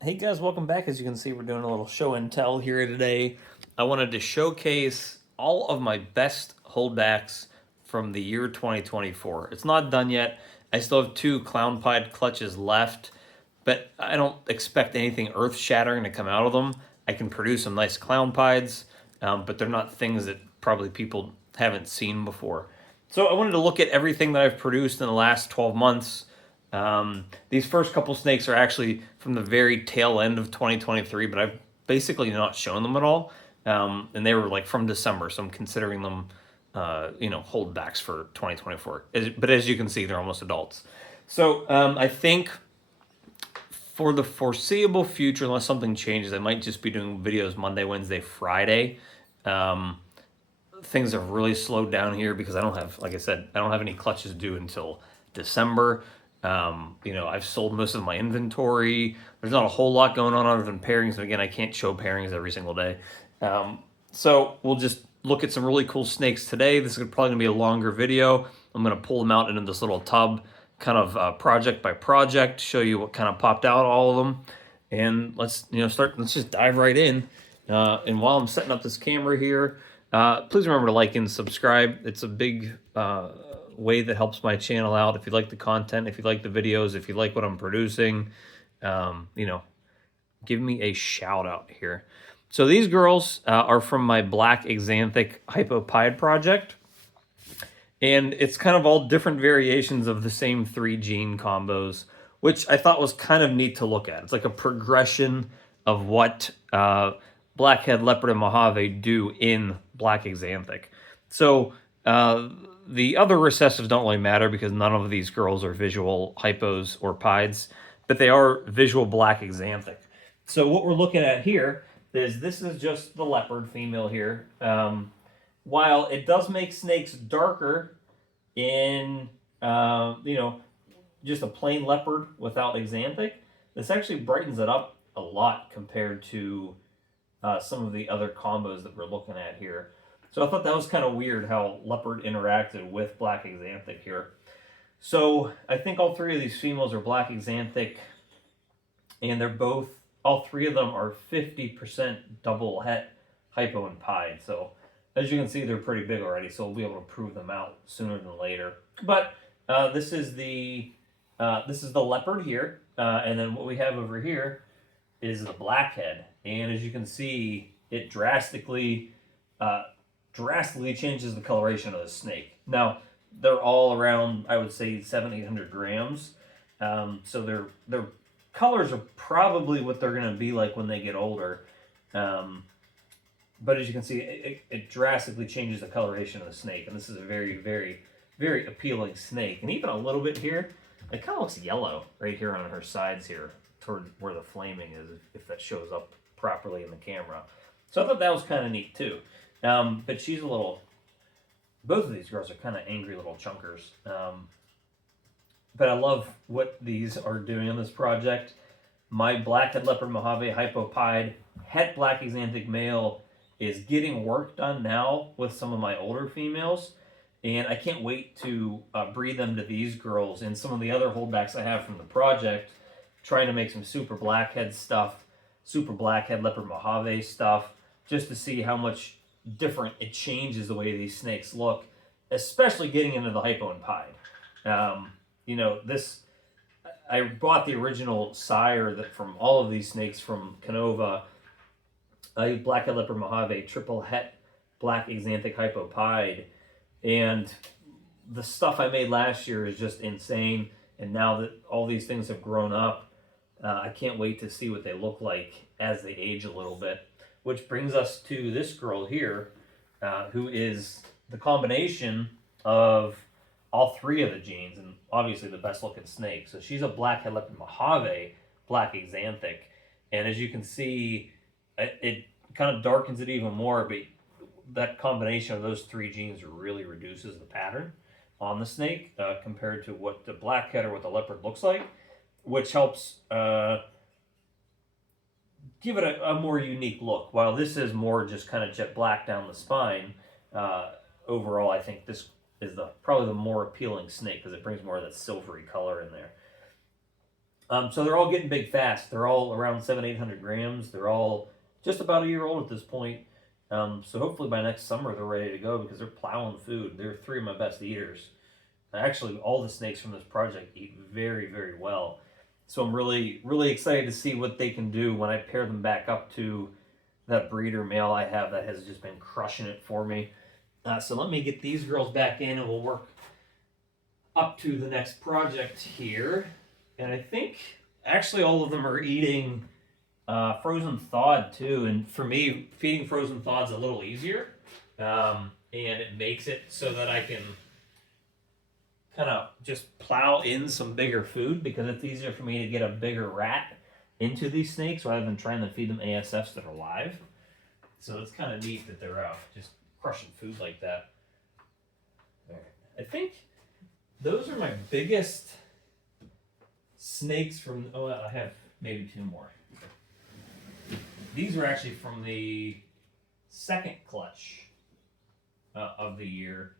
Hey guys, welcome back. As you can see, we're doing a little show and tell here today. I wanted to showcase all of my best holdbacks from the year 2024. It's not done yet. I still have two clown pied clutches left, but I don't expect anything earth shattering to come out of them. I can produce some nice clown pieds, but they're not things that probably people haven't seen before. So I wanted to look at everything that I've produced in the last 12 months. These first couple snakes are actually from the very tail end of 2023, but I've basically not shown them at all. And they were like from December, so I'm considering them, holdbacks for 2024. But as you can see, they're almost adults. So I think for the foreseeable future, unless something changes, I might just be doing videos Monday, Wednesday, Friday. Um, Things have really slowed down here because I don't have, like I said, I don't have any clutches due until December. I've sold most of my inventory. There's not a whole lot going on other than pairings. And again, I can't show pairings every single day. So we'll just look at some really cool snakes today. This is probably going to be a longer video. I'm going to pull them out into this little tub, kind of project by project, show you what kind of popped out, all of them. And let's just dive right in. And while I'm setting up this camera here, please remember to like and subscribe. It's a big way that helps my channel out. If you like the content, if you like the videos, if you like what I'm producing, um, you know, give me a shout out here. So these girls are from my black axanthic hypopide project. And it's kind of all different variations of the same three gene combos, which I thought was kind of neat to look at. It's like a progression of what blackhead, leopard, and Mojave do in black axanthic. So the other recessives don't really matter because none of these girls are visual hypos or pides, but they are visual black axanthic. So what we're looking at here is this is just the leopard female here. While it does make snakes darker in just a plain leopard without axanthic, this actually brightens it up a lot compared to some of the other combos that we're looking at here. So I thought that was kind of weird how leopard interacted with black axanthic here. So I think all three of these females are black axanthic, and all three of them are 50% double het hypo and pied. So as you can see, they're pretty big already, so we'll be able to prove them out sooner than later. But this is the leopard here, and then what we have over here is the blackhead. And as you can see, it drastically changes the coloration of the snake. Now they're all around, I would say, 700-800 grams. So their colors are probably what they're going to be like when they get older. But as you can see, it drastically changes the coloration of the snake, and this is a very, very, very appealing snake. And even a little bit here, it kind of looks yellow right here on her sides here, toward where the flaming is, if that shows up properly in the camera. So I thought that was kind of neat too. But she's a little. Both of these girls are kind of angry little chunkers. But I love what these are doing on this project. My blackhead leopard Mojave hypopide het black axanthic male is getting work done now with some of my older females, and I can't wait to breed them to these girls and some of the other holdbacks I have from the project, trying to make some super blackhead stuff, super blackhead leopard Mojave stuff, just to see how much different it changes the way these snakes look, especially getting into the hypo and pied. I bought the original sire that from all of these snakes from Canova, a blackhead leopard Mojave triple het black axanthic hypopide, and the stuff I made last year is just insane. And now that all these things have grown up, I can't wait to see what they look like as they age a little bit. Which brings us to this girl here, who is the combination of all three of the genes, and obviously the best looking snake. So she's a blackhead leopard Mojave, black axanthic, and as you can see, it kind of darkens it even more. But that combination of those three genes really reduces the pattern on the snake compared to what the blackhead or what the leopard looks like, which helps give it a more unique look. While this is more just kind of jet black down the spine, overall I think this is probably the more appealing snake because it brings more of that silvery color in there. So they're all getting big fast. They're all around 700-800 grams. They're all just about a year old at this point. So hopefully by next summer they're ready to go because they're plowing food. They're three of my best eaters. Actually, all the snakes from this project eat very, very well. So I'm really, really excited to see what they can do when I pair them back up to that breeder male I have that has just been crushing it for me. So let me get these girls back in and we'll work up to the next project here. And I think actually all of them are eating frozen thawed too. And for me, feeding frozen thawed's a little easier. And it makes it so that I can kind of just plow in some bigger food because it's easier for me to get a bigger rat into these snakes rather than trying to feed them ASFs that are live. So it's kind of neat that they're just crushing food like that. I think those are my biggest snakes from, oh, I have maybe two more. These were actually from the second clutch of the year.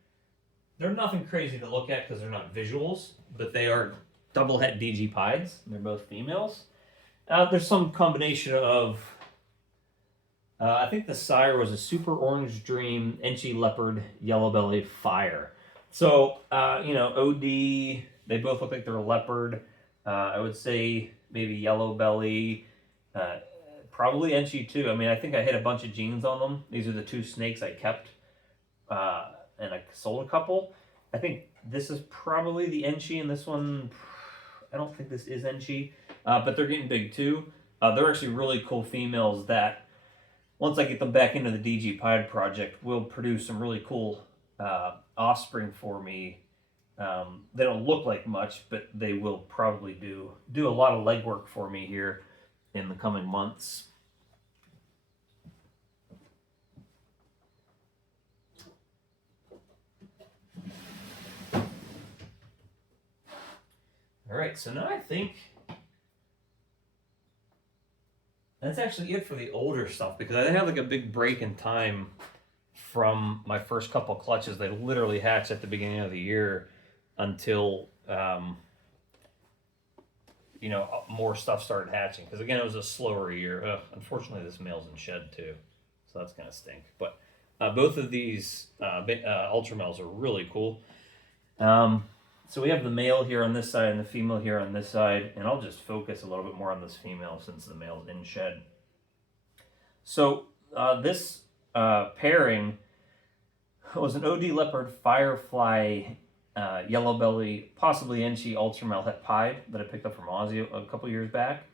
They're nothing crazy to look at because they're not visuals, but they are double het DG pieds. They're both females. There's some combination of, I think the sire was a Super Orange Dream, Enchi Leopard, Yellow Belly, Fire. So, OD, they both look like they're a leopard. I would say maybe Yellow Belly, probably Enchi too. I mean, I think I hit a bunch of genes on them. These are the two snakes I kept, and I sold a couple. I think this is probably the Enchi, and this one, I don't think this is Enchi, but they're getting big too. They're actually really cool females that, once I get them back into the DG Pied project, will produce some really cool offspring for me. They don't look like much, but they will probably do a lot of legwork for me here in the coming months. All right, so now I think that's actually it for the older stuff because I have like a big break in time from my first couple clutches. They literally hatched at the beginning of the year until more stuff started hatching because again it was a slower year. Unfortunately, this male's in shed too, so that's gonna stink. But both of these Ultramels are really cool. So we have the male here on this side and the female here on this side, and I'll just focus a little bit more on this female since the male's in shed. So this pairing was an OD Leopard, Firefly, Yellow Belly, possibly Enchi Ultramel Het Pied that I picked up from Aussie a couple years back,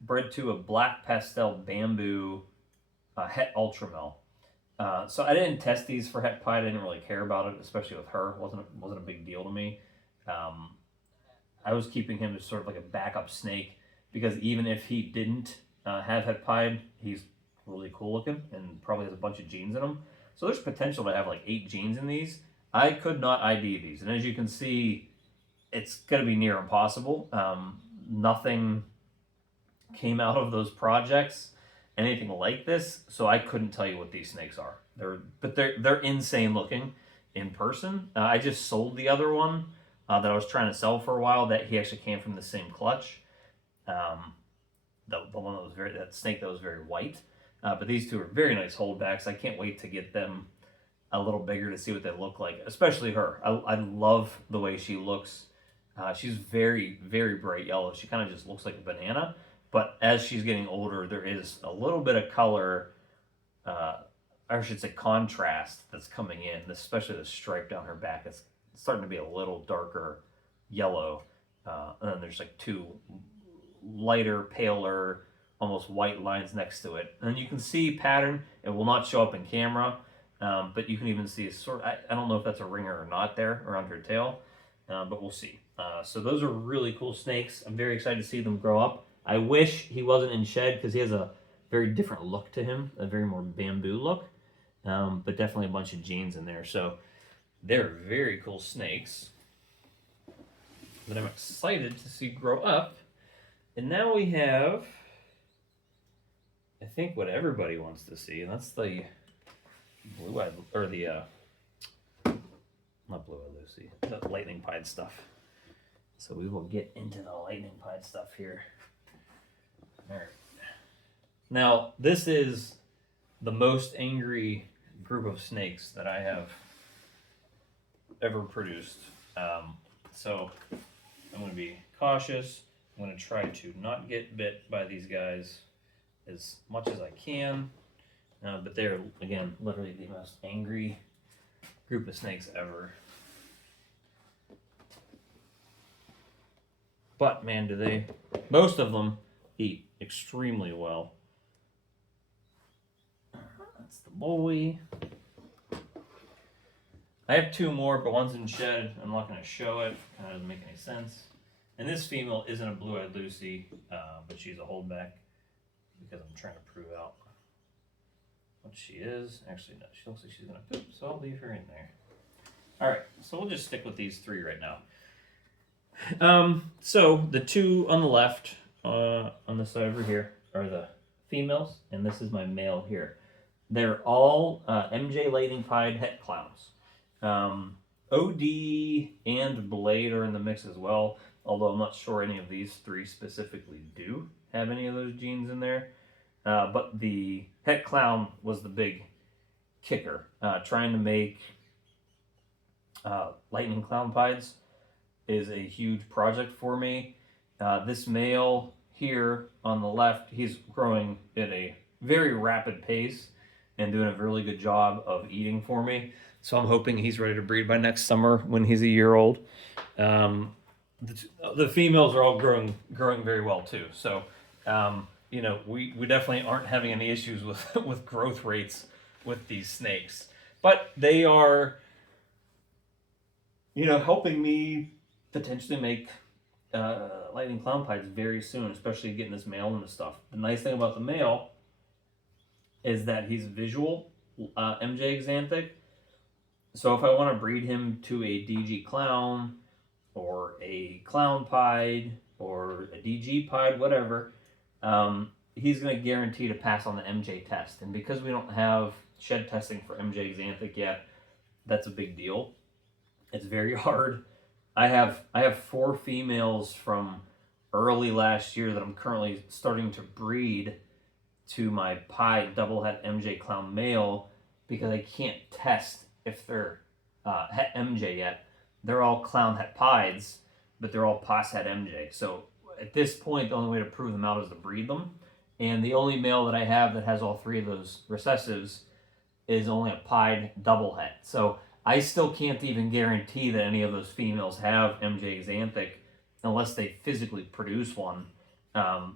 bred to a Black Pastel Bamboo Het Ultramel. So I didn't test these for Het Pied. I didn't really care about it, especially with her. It wasn't a big deal to me. I was keeping him as sort of like a backup snake because even if he didn't have Het Pied, he's really cool looking and probably has a bunch of genes in him. So there's potential to have like 8 genes in these. I could not ID these, and as you can see, it's going to be near impossible. Nothing came out of those projects, anything like this, so I couldn't tell you what these snakes are. They're insane looking in person. I just sold the other one that I was trying to sell for a while. That he actually came from the same clutch. The one that was that snake that was very white. But these two are very nice holdbacks. I can't wait to get them a little bigger to see what they look like, especially her. I love the way she looks. She's very, very bright yellow. She kind of just looks like a banana. But as she's getting older, there is a little bit of color, or I should say contrast, that's coming in, especially the stripe down her back. It's starting to be a little darker yellow. And then there's like 2 lighter, paler, almost white lines next to it. And then you can see pattern. It will not show up in camera, but you can even see a sort of, I don't know if that's a ringer or not there around her tail, but we'll see. So those are really cool snakes. I'm very excited to see them grow up. I wish he wasn't in shed because he has a very different look to him, a very more bamboo look, but definitely a bunch of genes in there. So they're very cool snakes that I'm excited to see grow up. And now we have, I think, what everybody wants to see, and that's the blue-eyed, or the, not blue-eyed Lucy, the lightning pied stuff. So we will get into the lightning pied stuff here. All right. Now, this is the most angry group of snakes that I have ever produced. So I'm going to be cautious. I'm going to try to not get bit by these guys as much as I can. But they're, again, literally the most angry group of snakes ever. But, man, do they... Most of them eat extremely well. That's the boy. I have two more, but one's in shed. I'm not going to show it. Kind of doesn't make any sense. And this female isn't a blue-eyed Lucy, but she's a holdback because I'm trying to prove out what she is. Actually, no, she looks like she's going to poop, so I'll leave her in there. All right, so we'll just stick with these three right now. So the two on the left, on this side over here, are the females, and this is my male here. They're all MJ lightning pied het clowns. OD and Blade are in the mix as well, although I'm not sure any of these three specifically do have any of those genes in there. But the het clown was the big kicker. Trying to make lightning clown pieds is a huge project for me. This male here on the left, he's growing at a very rapid pace and doing a really good job of eating for me. So I'm hoping he's ready to breed by next summer when he's a year old. The females are all growing very well too. So, you know, we definitely aren't having any issues with growth rates with these snakes. But they are, you know, helping me potentially make lightning clown pieds very soon, especially getting this male into stuff. The nice thing about the male is that he's visual MJ axanthic. So if I want to breed him to a DG clown or a clown pied or a DG pied, whatever, he's going to guarantee to pass on the MJ test. And because we don't have shed testing for MJ axanthic yet, that's a big deal. It's very hard. I have 4 females from early last year that I'm currently starting to breed to my pied double het MJ clown male because I can't test if they're het MJ yet. They're all clown het pieds, but they're all pos het MJ. So at this point, the only way to prove them out is to breed them. And the only male that I have that has all 3 of those recessives is only a pied double het. So I still can't even guarantee that any of those females have MJ axanthic unless they physically produce one.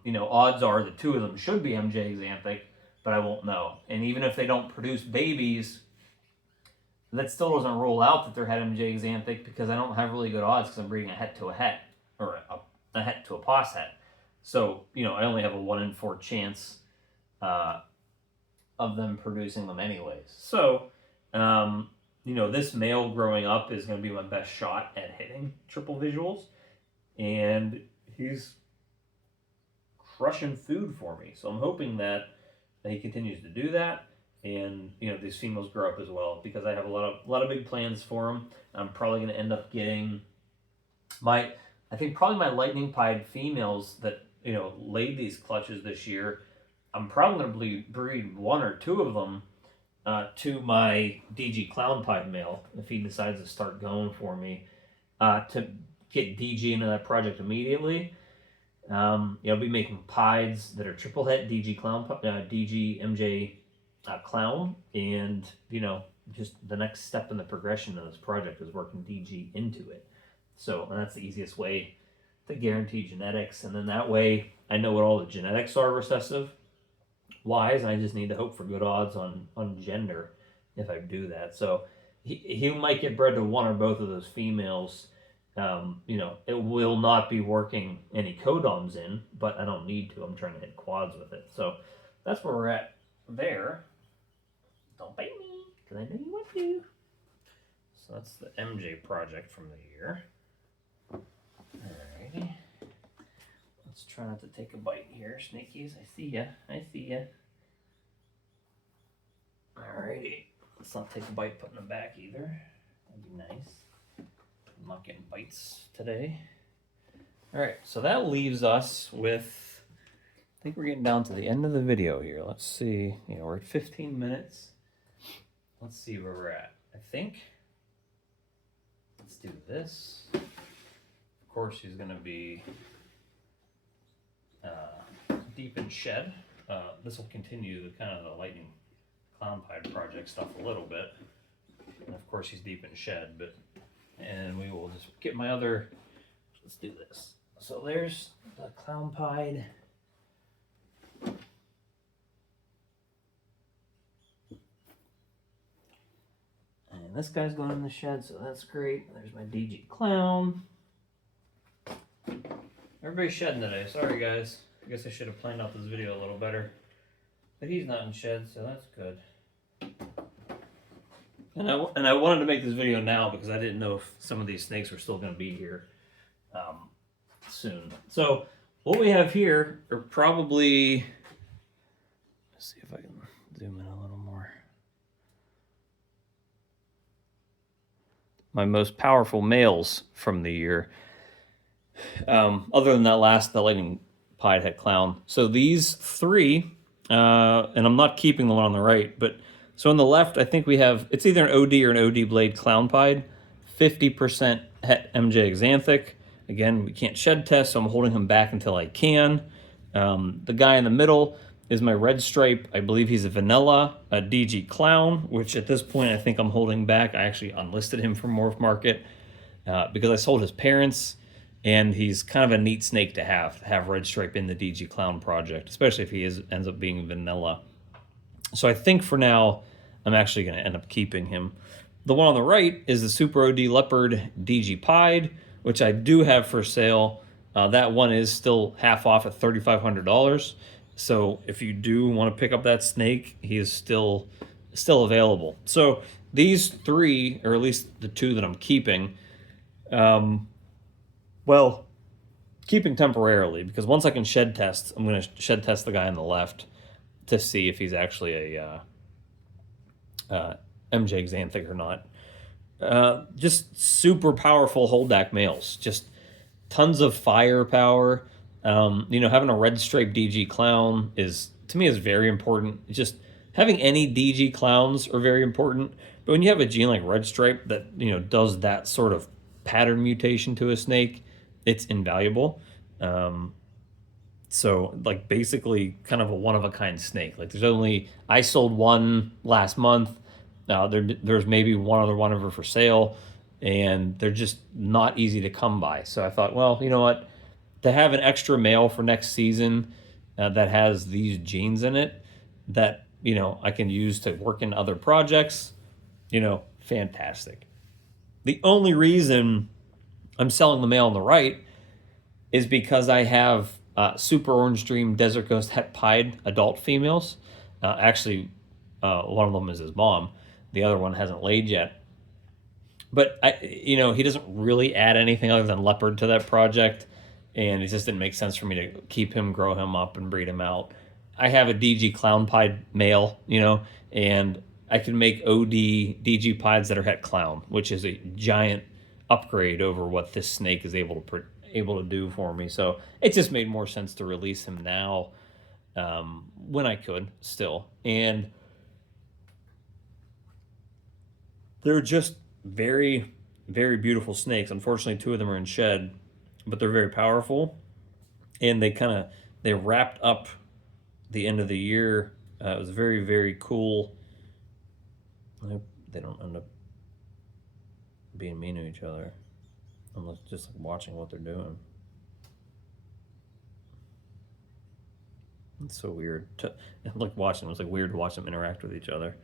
You know, odds are the 2 of them should be MJ axanthic, but I won't know. And even if they don't produce babies, that still doesn't rule out that they're het MJ axanthic because I don't have really good odds because I'm breeding a het to a het, or a het to a pos het. So, you know, I only have a 1 in 4 chance of them producing them anyways. So, you know, this male growing up is going to be my best shot at hitting triple visuals. And he's crushing food for me. So I'm hoping that he continues to do that. And, you know, these females grow up as well because I have a lot of big plans for them. I'm probably going to end up getting I think probably my lightning pied females that, you know, laid these clutches this year. I'm probably going to breed 1 or 2 of them to my DG clown pied male if he decides to start going for me to get DG into that project immediately. You know, I'll be making pieds that are triple het DG clown, DG MJ clown, and you know, just the next step in the progression of this project is working DG into it. So, and that's the easiest way to guarantee genetics, and then that way I know what all the genetics are recessive wise. I just need to hope for good odds on gender if I do that. So he might get bred to 1 or both of those females. You know, it will not be working any codoms in, but I don't need to. I'm trying to hit quads with it. So that's where we're at there. Don't bite me, because I know you want to. So that's the MJ project from the year. Alrighty. Let's try not to take a bite here, snakies. I see ya. I see ya. Alrighty. Let's not take a bite putting them back either. That'd be nice. I'm not getting bites today. All right, so that leaves us with, I think we're getting down to the end of the video here. Let's see, we're at 15 minutes. Let's see where we're at. I think, let's do this. Of course, he's gonna be deep in shed. This will continue the kind of the lightning clown pied project stuff a little bit. And of course, he's deep in shed, and we will just get my other, let's do this. So there's the clown pied. And this guy's going in the shed, so that's great. There's my DG clown. Everybody's shedding today. Sorry, guys. I guess I should have planned out this video a little better. But he's not in shed, so that's good. And I wanted to make this video now because I didn't know if some of these snakes were still going to be here soon. So what we have here are probably, let's see if I can zoom in a little more. My most powerful males from the year. Other than that the lightning pied head clown. So these three, and I'm not keeping the one on the right, but so on the left, I think we have, it's either an OD or an OD blade clown pied, 50% het MJ axanthic. Again, we can't shed test, so I'm holding him back until I can. The guy in the middle is my red stripe. I believe he's a vanilla, a DG clown, which at this point I think I'm holding back. I actually unlisted him from Morph Market because I sold his parents, and he's kind of a neat snake to have red stripe in the DG clown project, especially if he ends up being vanilla. So I think for now, I'm actually going to end up keeping him. The one on the right is the Super OD Leopard DG Pied, which I do have for sale. That one is still half off at $3,500. So if you do want to pick up that snake, he is still available. So these three, or at least the two that I'm keeping, well, keeping temporarily, because once I can shed test, I'm going to shed test the guy on the left to see if he's actually a MJ axanthic or not. Just super powerful holdback males. Just tons of firepower. Having a red stripe DG clown to me is very important. Just having any DG clowns are very important. But when you have a gene like red stripe that does that sort of pattern mutation to a snake, it's invaluable. So like basically kind of a one-of-a-kind snake. Like I sold one last month. There's maybe one other one of her for sale, and they're just not easy to come by. So I thought, well, you know what? To have an extra male for next season that has these genes in it that, I can use to work in other projects, fantastic. The only reason I'm selling the male on the right is because I have Super Orange Dream Desert Ghost Het Pied adult females. Actually, one of them is his mom. The other one hasn't laid yet. But he doesn't really add anything other than leopard to that project, and it just didn't make sense for me to keep him, grow him up, and breed him out. I have a DG clown pied male, and I can make OD DG pieds that are het clown, which is a giant upgrade over what this snake is able to do for me. So it just made more sense to release him now when I could still. And they're just very, very beautiful snakes. Unfortunately, two of them are in shed, but they're very powerful. And they wrapped up the end of the year. It was very, very cool. I hope they don't end up being mean to each other. I'm just watching what they're doing. It's so weird. Watching them. It's weird to watch them interact with each other.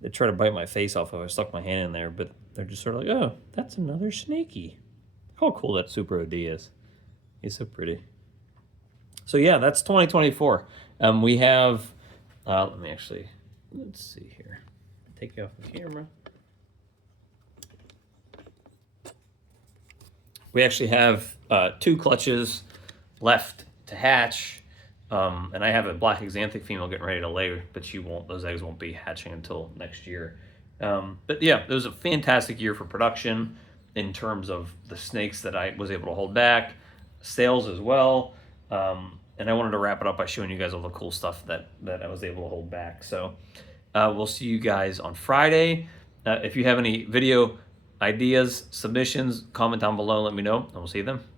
They try to bite my face off if I stuck my hand in there, but they're just sort of like, oh, that's another snakey. How cool that Super OD is. He's so pretty. So yeah, that's 2024. We have, let's see here. Take you off the camera. We actually have 2 clutches left to hatch. And I have a black axanthic female getting ready to lay, but those eggs won't be hatching until next year. But yeah, it was a fantastic year for production in terms of the snakes that I was able to hold back. sales as well. And I wanted to wrap it up by showing you guys all the cool stuff that I was able to hold back. So we'll see you guys on Friday. If you have any video ideas, submissions, comment down below, let me know, and we'll see you then.